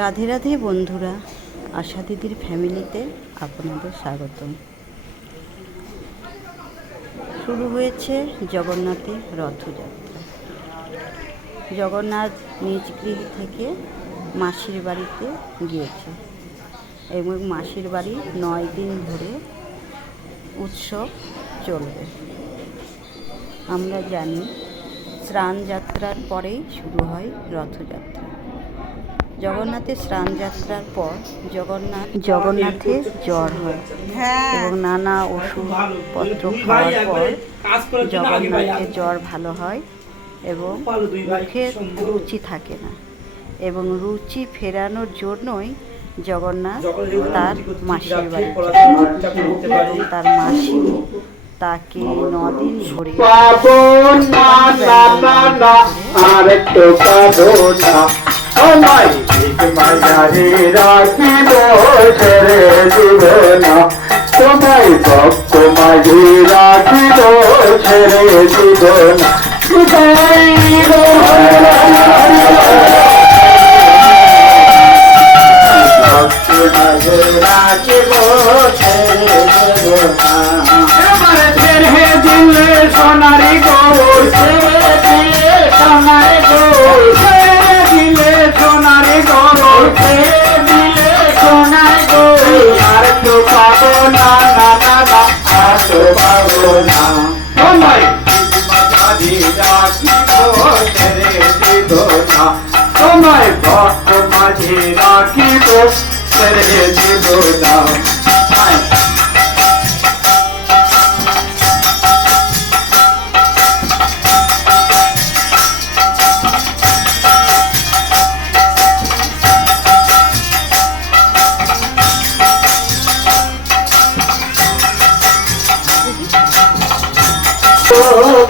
রাধে রাধে বন্ধুরা, আশা দিদির ফ্যামিলিতে আপনাদের স্বাগতম। শুরু হয়েছে জগন্নাথের রথযাত্রা। জগন্নাথ নিজ গৃহ থেকে মাসির বাড়িতে গিয়েছে এবং মাসির বাড়ি 9 দিন ধরে উৎসব চলবে। আমরা জানি স্নান যাত্রার পরেই শুরু হয় রথযাত্রা। জগন্নাথের স্নান যাত্রার পর জগন্নাথের জ্বর হয় এবং নানা ওষুধপত্র খাওয়ার পর জগন্নাথের জ্বর ভালো হয় এবং মুখে রুচি থাকে না, এবং রুচি ফেরানোর জন্যই জগন্নাথ তার মাসির বাড়ি এবং তার মাসি তাকে 9 দিন ধরে তোমায় ভক্ত মাঝে রাখিব ছেড়ে দিব না। ভক্ত মাঝে রাখিব ছেড়ে দিব না। এবার ছেড়ে দিলে সোনারি গৌর, ছেড়ে দিলে সোনারি গৌর, ছেড়ে দিলে সোনারি গৌর, ছেড়ে দিলে সোনারি গৌর। আর তো পাবো না, না না না, আর তো পাবো না। তোমায় মাঝে রাখিব ছেড়ে দিব না। তোমায় ভক্ত মাঝে রাখিব ছেড়ে দিব না।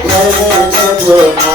ছেড়ে দেব না।